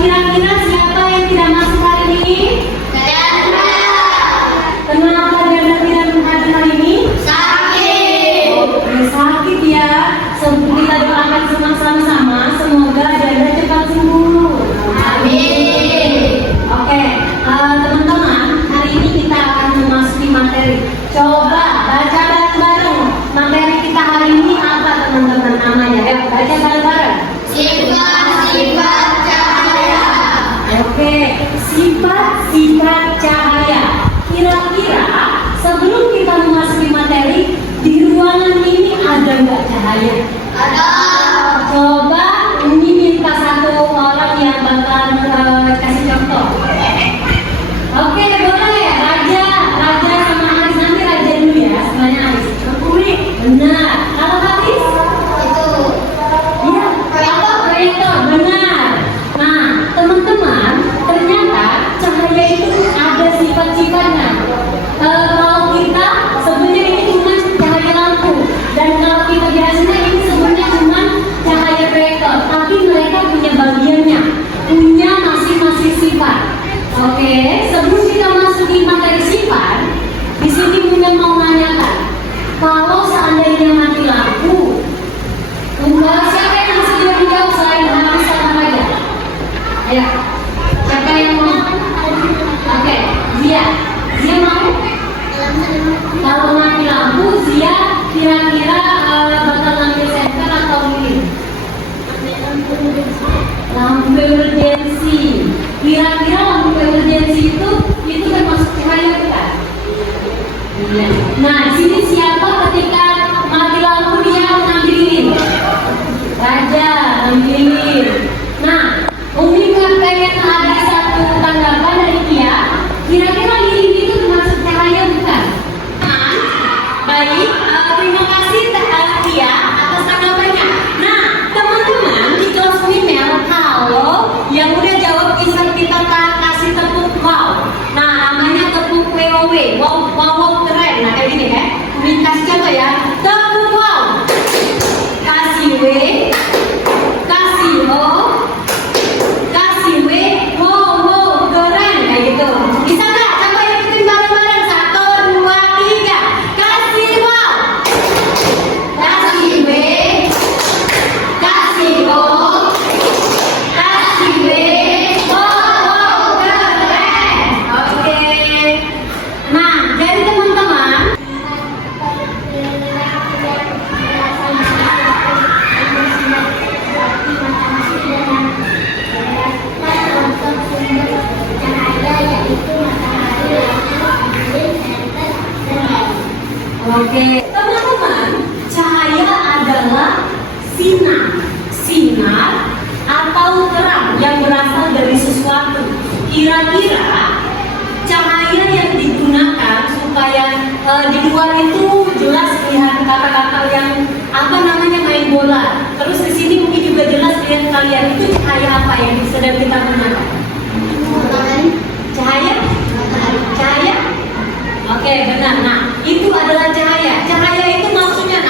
Kira-kira siapa yang tidak masuk hari ini? Kenapa dia tidak hadir hari ini? Sakit. Oke, sakit ya. Kita doakan sama-sama, semoga dia cepat sembuh. Amin. Oke, teman-teman, hari ini kita akan memasuki materi. Coba baca bareng-bareng. Materi kita hari ini apa, teman-teman, namanya? Ya, baca bareng-bareng. Sifat-sifat cahaya. Oke, sifat-sifat cahaya. Kira-kira sebelum kita memasuki materi, di ruangan ini ada nggak cahaya? Ada. Coba ini minta satu orang yang bakal kasih contoh. Oke, boleh. Raja sama Aris, nanti Raja dulu ya, semuanya Aris. Benar. Kalau Hafiz? Itu. Iya. Proyektor, benar. Nah, teman-teman, ternyata cahaya itu ada sifat-sifatnya. Kalau kita sebenarnya ini cuma cahaya lampu, dan kalau kita biasanya ini sebenarnya cuma cahaya proyektor, tapi mereka punya bagiannya, punya masing-masing sifat. Oke, sebelum kita masuki materi sifat, di sini Bunda mau nanyakan, kalau seandainya mati lampu, siapa yang masih tidak menjawab selain Hafiz sama Raja? Ayo, siapa yang mau? Oke, Zia mau? Kalau mati lampu, Zia kira-kira bakal ngambil senter atau lilin? Lampu emergency. Kira-kira lampu emergency itu termasuk cahaya bukan? Iya. Nah, di sini siapa ketika mati lampu dia ngambil lilin? Raja ngambil lilin. Nah, Umi pengen ada satu tanggapan dari dia. Kira-kira lilin itu termasuk cahaya bukan? Baik, terima kasih Tia atas tanggapannya. Nah, teman-teman di kelas email, kalau yang udah jawab bisa kita kasih tepuk wow. Nah, namanya tepuk WOW. Wow keren. Nah, kayak gini ya. Kasih contoh ya. Tepuk wow. Kasih W, kasih O, kasih W, wow keren kayak gitu. Bisa nggak? Coba ikutin bareng-bareng. 1, 2, 3. Kasih wow. Kasih W, kasih O, kasih W, wow keren. Oke. Nah, jadi teman-teman, oke, teman-teman, cahaya adalah sinar atau terang yang berasal dari sesuatu. Kira-kira cahaya yang digunakan supaya di luar itu jelas lihat kata-kata yang apa namanya main bola. Terus di sini mungkin juga jelas lihat kalian itu cahaya apa yang sedang kita gunakan? Cahaya? Oke, benar. Nah, itu adalah cahaya. Cahaya itu maksudnya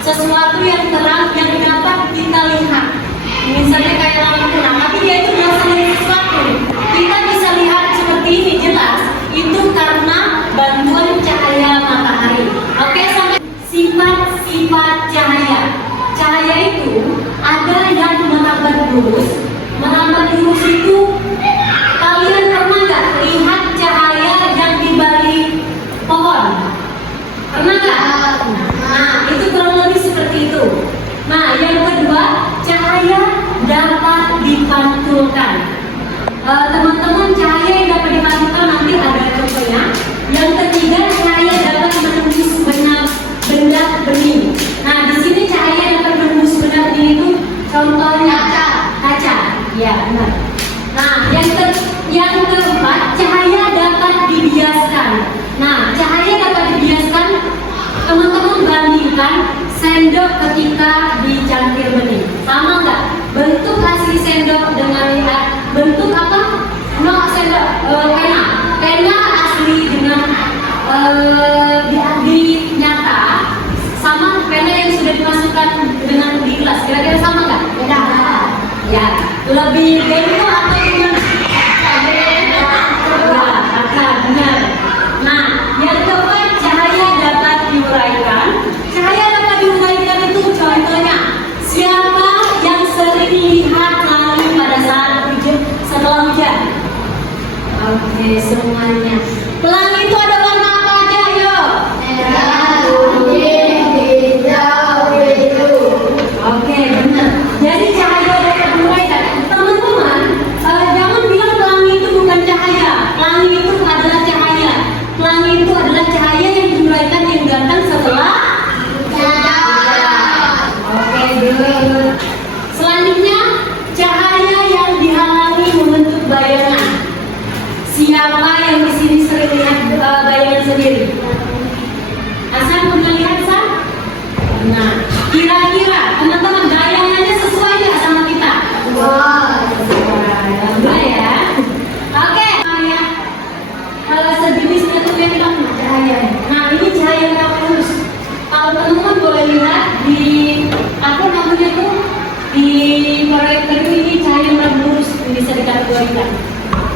sesuatu yang terang yang dapat kita lihat. Misalnya kayak lampu, tapi dia itu berasal dari sesuatu. Kita bisa lihat seperti ini jelas. Itu karena bantuan cahaya matahari. Oke, sampai sifat-sifat cahaya. Cahaya itu ada yang merambat lurus. Merambat lurus itu kalian pernah nggak lihat cahaya yang di balik pohon? Pernah nggak? Nah, itu kurang lebih seperti itu. Nah, yang kedua, cahaya dapat dipantulkan. Teman-teman, cahaya yang dapat dipantulkan nanti ada contohnya. Yang ketiga, cahaya dapat menembus benda bening. Nah, di sini cahaya dapat menembus benda bening itu contohnya kaca. Ya. sendok ketika dicangkir bening? Sama nggak? Bentuk asli sendok dengan bentuk apa? No, sendok pena. Pena asli dengan di nyata sama pena yang sudah dimasukkan dengan di gelas. Kira-kira sama nggak? Beda. Ya, lebih beda atau gimana? Benar. Nah, yang keempat, cahaya dapat diuraikan. Cahaya dapat diuraikan itu contohnya siapa yang sering lihat langit pada saat hujan setelah hujan? Oke, semuanya. Pelangi itu ada warna apa aja? Ayo. Merah, kuning, hijau, biru. Oke, benar. Jadi cahaya dapat diuraikan. Teman-teman, jangan bilang pelangi itu bukan cahaya. Pelangi itu adalah cahaya. Pelangi itu adalah cahaya yang diuraikan yang datang setelah. Oke, good. Selanjutnya, cahaya yang dihalangi membentuk bayangan. Siapa yang di sini sering lihat bayangan sendiri? Hasan pernah lihat, San? Nah, kira-kira teman-teman bayangannya sesuai nggak sama kita? Alhamdulillah ya. Oke. Cahaya. Kalau sejenisnya tuh memang cahaya. Nah, ini cahaya yang lurus. Kalau teman-teman boleh lihat di apa namanya tuh di proyektor ini cahaya yang lurus bisa dikategorikan.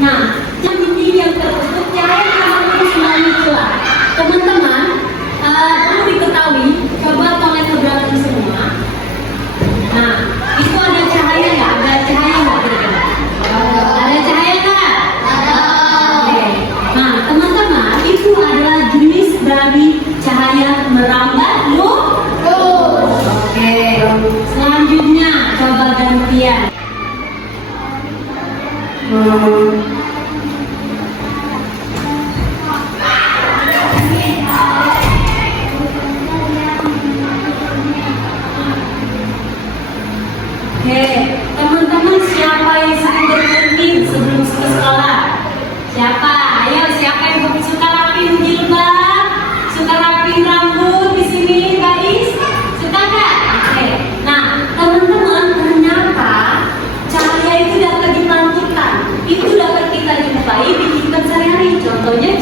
Nah, ini yang terbentuk cahaya yang lurus melalui celah. Teman-teman perlu diketahui. Coba tolong ke belakang semua. Nah, itu ada cahaya nggak? Ada cahaya nggak? Ada cahaya nggak? Oke. Nah, teman-teman, itu adalah jenis dari cahaya merambat lurus. Oke. Selanjutnya, coba gantian. Oke, teman-teman siapa yang sering berkunjung sebelum ke sekolah? Siapa? Ayo, siapa yang suka rapin jilbab? Suka rapin rambut di sini, guys? Suka nggak? Oke. Nah, teman-teman, ternyata cahaya itu dapat dipantulkan. Itu dapat kita jumpai di kehidupan sehari-hari. Contohnya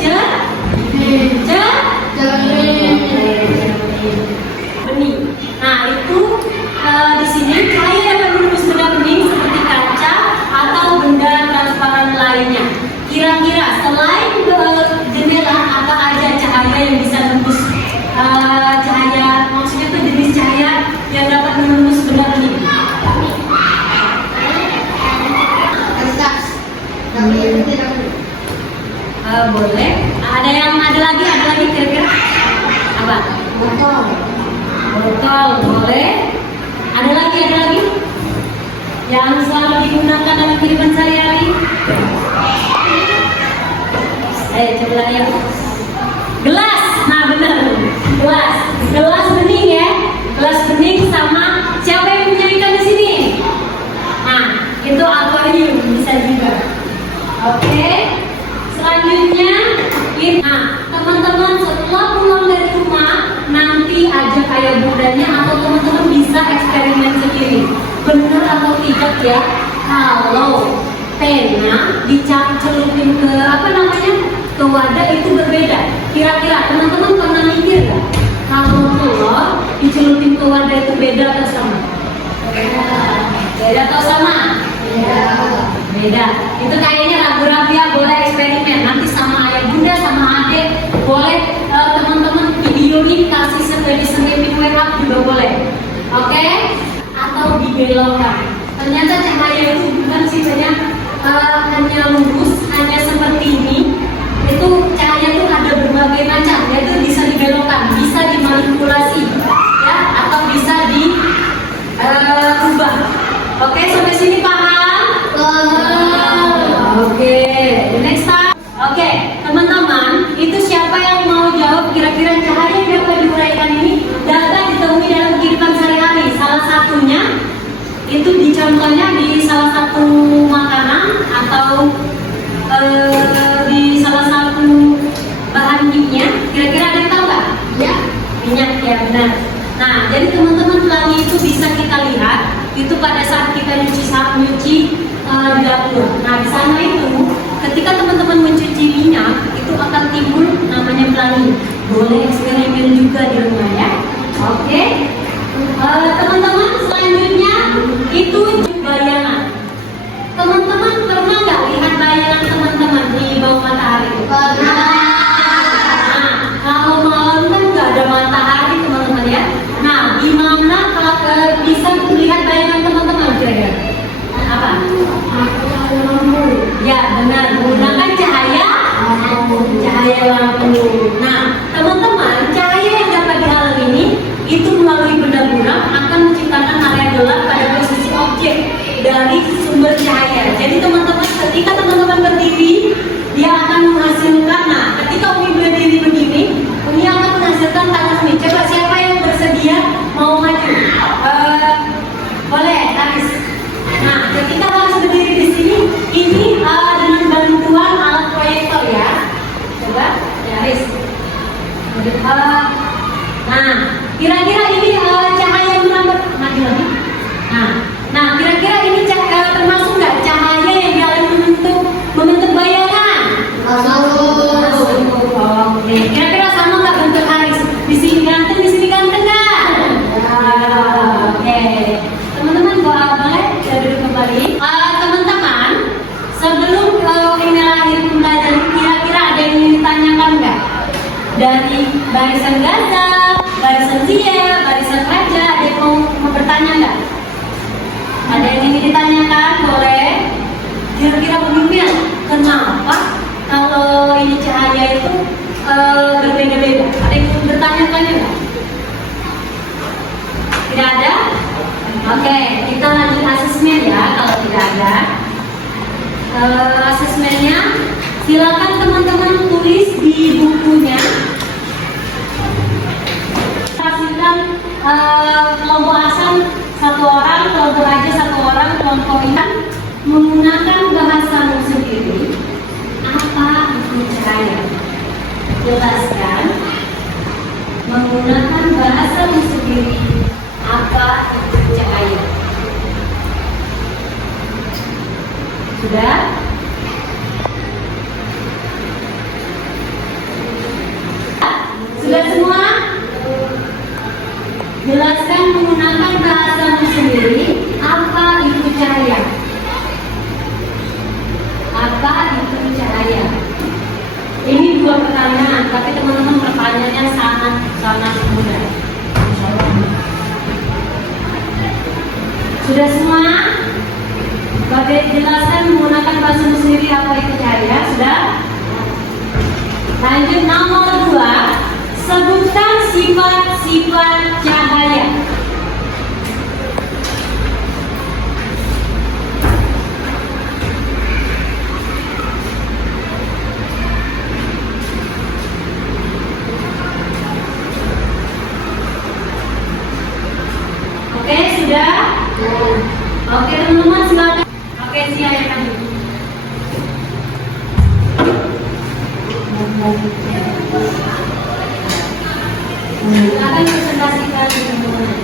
bening. Nah, itu di sini cahaya dapat menembus benda bening seperti kaca atau benda transparan lainnya. Kira-kira selain jendela apa aja cahaya yang bisa menembus cahaya? Maksudnya itu jenis cahaya yang dapat menembus benda bening. Boleh. Ada lagi kira-kira apa? Botol, boleh. Ada lagi yang selalu digunakan dalam kehidupan sehari-hari. Coba ya. Gelas, nah benar. Gelas bening ya. Gelas bening sama siapa yang punya ikan di sini? Nah, itu akuarium bisa juga. Oke. Selanjutnya, teman-teman setelah pulang dari rumah nanti ajak ayah bundanya atau teman-teman bisa eksperimen sendiri. Benar atau tidak ya? Kalau pena dicelupin ke ke wadah itu berbeda. Kira-kira teman-teman pernah mikir nggak? Kalau telur dicelupin ke wadah itu beda atau sama? Beda atau sama? Beda. Itu kayaknya ragu-ragu ya, boleh eksperimen. Nanti sama ayah bunda, sama adik, boleh teman-teman videoin kasih diselipin WA juga boleh. Oke? Atau dibelokkan. Ternyata cahaya itu bukan sisanya hanya lurus, hanya seperti ini. Itu cahaya itu ada berbagai macam, yaitu bisa dibelokkan, bisa dimanipulasi, ya, atau bisa diubah. Oke, sampai sini paham? Oke, next time. Oke, teman-teman, itu siapa yang mau jawab kira-kira cahaya yang dapat diuraikan ini dapat ditemui dalam kehidupan sehari-hari? Salah satunya itu dicontohnya di salah satu di dapur. Nah, di sana itu ketika teman-teman mencuci minyak itu akan timbul namanya pelangi. Boleh eksperimen juga di rumah ya. Oke. Teman-teman, selanjutnya itu bayangan. Teman-teman pernah nggak lihat bayangan teman-teman di bawah matahari? Pernah. Nah, kalau malam kan nggak ada matahari teman-teman ya. Nah, gimana kalau bisa melihat bayangan teman-teman kira-kira? Apa? Ya, benar. Menggunakan cahaya lampu. Nah, teman-teman, cahaya yang dapat dihalang ini itu melalui benda buram akan menciptakan area gelap pada posisi objek dari sumber cahaya. Jadi teman-teman, ketika teman-teman berdiri, dia akan menghasilkan. Nah, ketika Umi berdiri begini, Umi akan menghasilkan tangan Umi. Coba siapa yang bersedia mau maju? Boleh, Aris. Nah, ketika harus berdiri di sini, ini dengan bantuan alat proyektor ya. Coba, ya Aris. Nah, kira-kira ini cahaya menambah maju lagi. Nah, kira-kira ini termasuk nggak cahaya yang jalan membentuk bayangan? Masuk. Oke. Kira-kira sama nggak bentuk Aris? Di sini ganteng nggak? Oke. Teman-teman, boleh duduk kembali. Teman-teman, sebelum ini lahir pembelajaran, kira-kira ada yang ingin ditanyakan nggak? Dari barisan Gaza, barisan Zia, barisan Raja, ada yang mau bertanya nggak? Ada yang ingin ditanyakan? Boleh. Kira-kira pemimpin, kenapa kalau ini cahaya itu berbeda-beda? Ada yang mau bertanya-tanya nggak? Tidak ada? Oke, kita lanjut asesmen ya. Kalau tidak ada asesmennya, silakan teman-teman tulis di bukunya. Hasilkan kelompok asam satu orang, kelompok raja satu orang, kelompok ikan menggunakan bahasamu sendiri. Apa itu cahaya? Jelaskan. Menggunakan bahasamu sendiri. Apa itu cahaya? Sudah? Sudah semua? Jelaskan menggunakan bahasamu sendiri. Apa itu cahaya? Apa itu cahaya? Ini dua pertanyaan, tapi teman-teman pertanyaannya sangat mudah. Sudah semua? Jelaskan menggunakan bahasamu sendiri apa itu cahaya. Sudah? Lanjut nomor 2. Sebutkan sifat-sifat cahaya. Oke, sudah? Oke, teman-teman silakan. Oke, silakan. Silakan presentasikan teman-teman.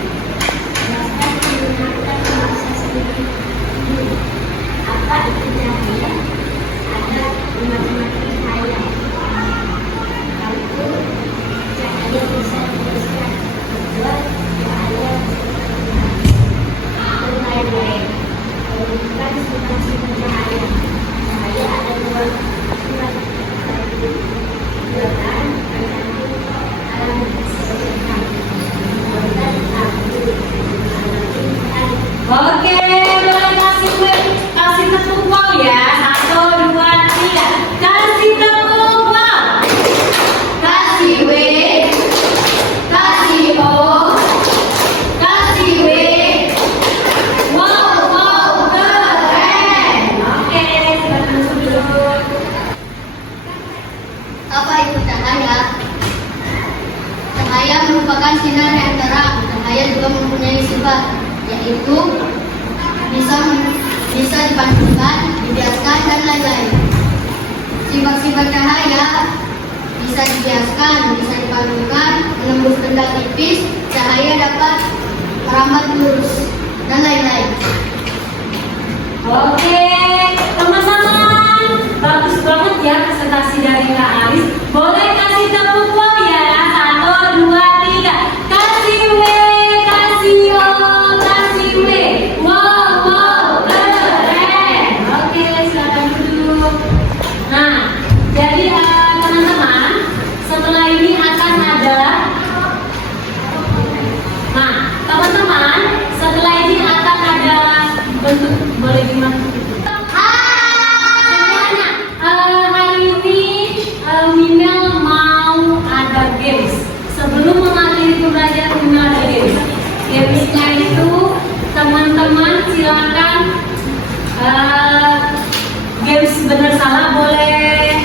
Apa itu cahaya? Ada matematik cahaya. Satu, cahaya bisa dituliskan. Dua, cahaya dan lain-lain. Bukan sifat-sifat cahaya. Cahaya ada dua sifat. Oke, boleh kasih tepuk wow ya. 1, 2, 3. Kasih tepuk wow. Kasih W, kasih O, kasih W. Wow, keren. Oke, silakan duduk. Apa itu cahaya? Cahaya merupakan sinar yang terang. Cahaya juga mempunyai sifat, yaitu bisa dipantulkan, dibiaskan, dan lain-lain. Sifat-sifat cahaya bisa dibiaskan, bisa dipantulkan, menembus benda tipis, cahaya dapat merambat lurus, dan lain-lain. Oke, teman-teman, bagus banget ya presentasi dari Kak Aris. Boleh kasih tepuk wow ya? 1, 2, 3. Kasih W, kasih O, kasih W. Wow, wow, keren. Oke, silakan duduk. Nah, jadi teman-teman, setelah ini akan ada. Nah, teman-teman, setelah ini akan ada bentuk boleh gimana? Sebenarnya hari ini Mimel mau ada games. Sebelum mengakhiri pembelajaran Mimel ada games. Gamesnya itu teman-teman silakan games benar salah boleh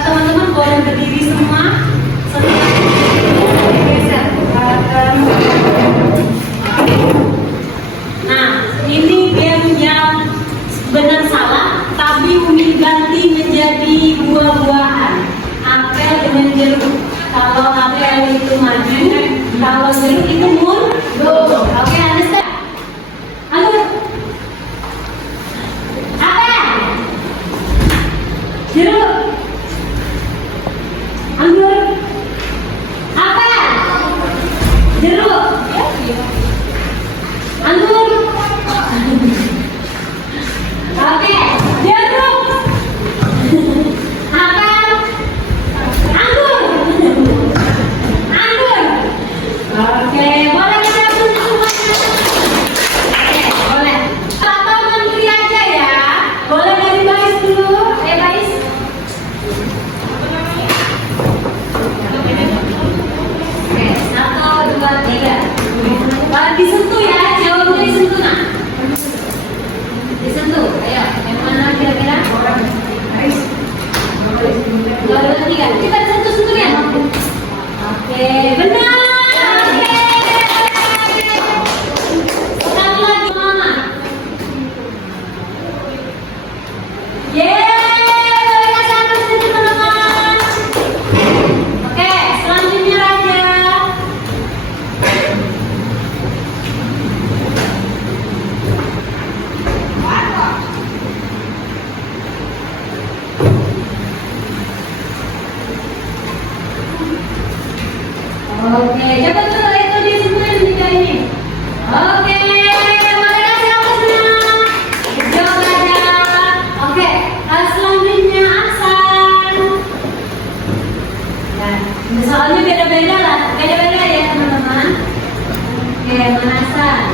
teman-teman boleh berdiri semua. Setelah itu geser. Nah, ini game yang benar salah, tapi Umi ganti menjadi buah-buahan. Apel dengan jeruk. Kalau apel itu maju, kalau jeruk itu mundur. Oke, understand? Halo. Apel. Jeruk. Anggur. Apel. Jeruk. Anggur. Oke, jeruk. Apel. Anggur. Anggur. Oke, boleh kita tunggu semuanya. Oke, boleh. Atau mandiri aja ya. Boleh dari baris dulu. Baris. Oke, 1, 2, 3. Disentuh ya, jawabnya disentuh nah. Disentuh, ayo. Yang mana kira-kira? 2, 3. Kita sentuh-sentuh ya. Oke, benar. Oke. Sekali lagi mama. Yeay, boleh kasih apresiasi teman-teman. Oke, selanjutnya Raja. Oke, cepat tuh itu di semua ini. Oke, boleh kasih aplausnya. Jawab aja. Oke, selanjutnya Aksan. Nah, soalnya beda-beda lah, beda-beda ya teman-teman. Oke, mana Aksan?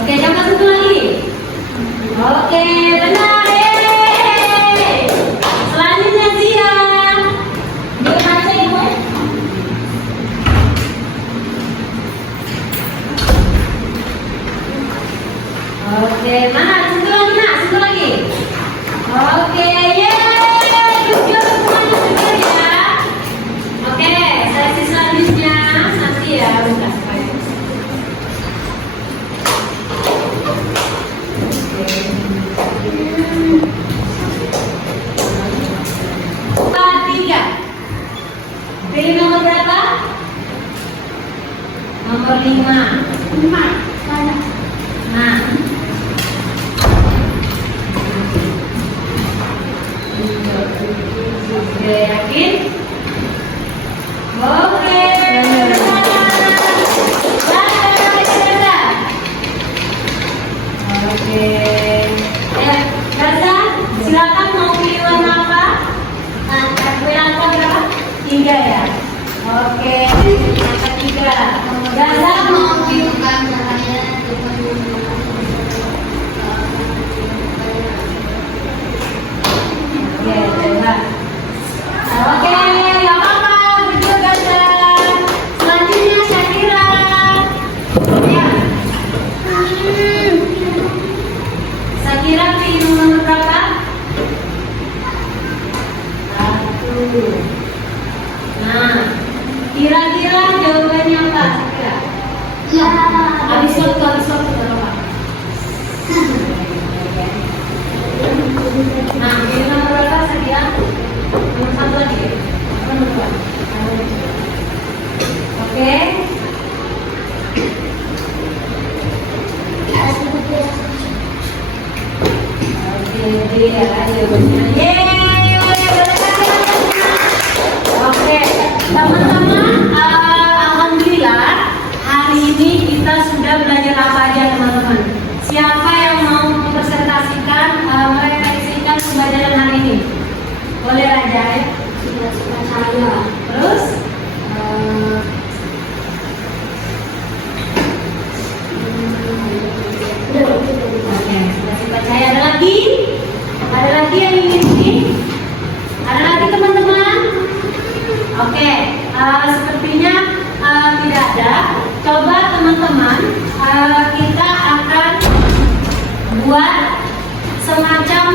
Oke, jangan satu lagi. Oke, benar. Selanjutnya Zia. Dia baca ibu. Oke, mana? Satu lagi nak, satu lagi. Oke, yeay. Jujur semuanya jujur ya. Oke, sesi selanjutnya nanti ya, bentar supaya. Tiga. Pilih nomor berapa? Nomor 5. Nah. Oke, yakin? Oke. Oke. Gaza, silakan mau pilih warna apa? Warna berapa? 3 ya. Oke, angka 3. Gaza mau pilih warnanya. Oke, coba. Oke, nggak apa-apa, betul Gaza. Selanjutnya Syakira. Ya. Syakira pilih nomor berapa? 1. Nah, kira-kira jawabannya apa? Syakira? Ya. Habis waktu berapa? Nah, pilih nomor berapa Syakira? Nomor 1 lagi. Nomor 2. Oke. Oke, ya, jawabannya. Yeay, boleh kasih. Oke, teman-teman, alhamdulillah hari ini kita sudah belajar apa aja teman-teman. Siapa yang mau mempresentasikan, merefleksikan pembelajaran hari ini? Boleh aja ya. Suka saya. Terus, oke, sudah percaya. Ada lagi? Ada lagi yang ingin ini? Ada lagi teman-teman? Oke, sepertinya tidak ada. Coba teman-teman, kita akan buat semacam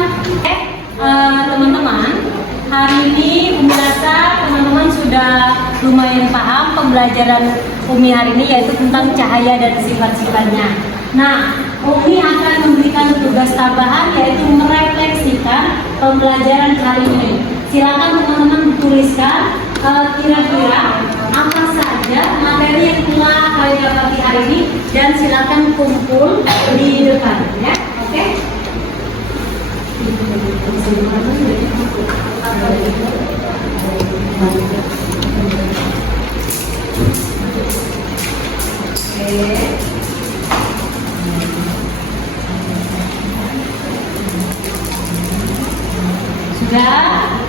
teman-teman. Hari ini Umi rasa teman-teman sudah lumayan paham pembelajaran Umi hari ini, yaitu tentang cahaya dan sifat-sifatnya. Nah, Umi akan memberikan tugas tambahan, yaitu merefleksikan pembelajaran hari ini. Silakan teman-teman tuliskan kira-kira apa saja materi yang telah kalian dapati hari ini, dan silakan kumpul di depan, ya, oke? Sudah?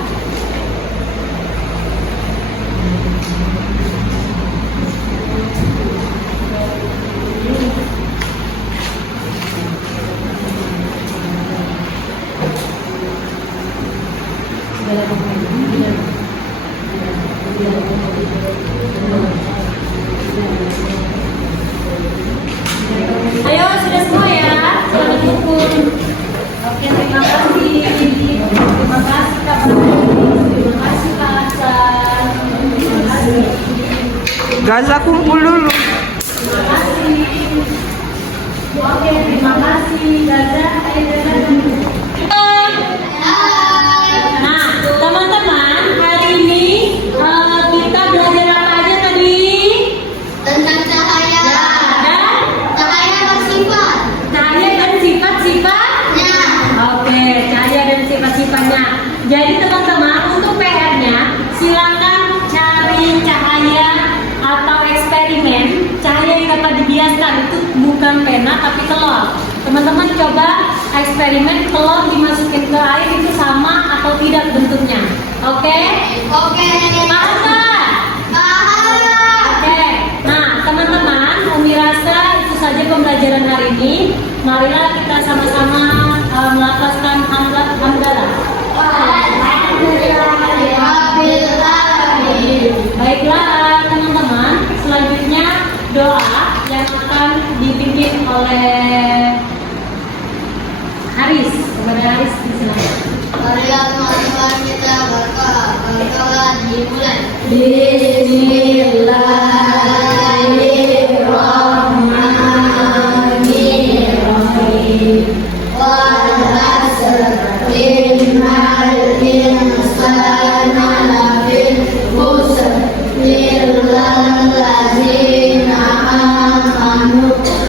Ayo, sudah semua ya? Selamat kumpul. Oke, terima kasih. Terima kasih Kak Fadli. Terima kasih Kak Hasan. Terima kasih. Gaza kumpul dulu. Terima kasih. Oke, terima kasih Gaza. Ayo Gaza. Nah, teman-teman, hari ini kita belajar apa aja tadi? Tentang cahaya. Dan Cahaya bersifat. cahaya dan sifat-sifatnya. Oke, cahaya dan sifat-sifatnya. Jadi teman-teman, untuk PR-nya silakan cari cahaya atau eksperimen cahaya yang dapat dibiaskan. Itu bukan pena tapi telur. Teman-teman coba eksperimen telur dimasukin ke air itu sama atau tidak bentuknya. Oke? Oke. Paham nggak? Paham. Oke, nah teman-teman, Umi rasa itu saja pembelajaran hari ini. Marilah kita sama-sama melafazkan hamdalah. Baiklah teman-teman, selanjutnya doa yang akan dipimpin oleh Haris. Kepada Haris, silakan. Marilah teman-teman kita berdoa dimulai. Bismillahirrahmanirrahim. Wal 'asr innal insana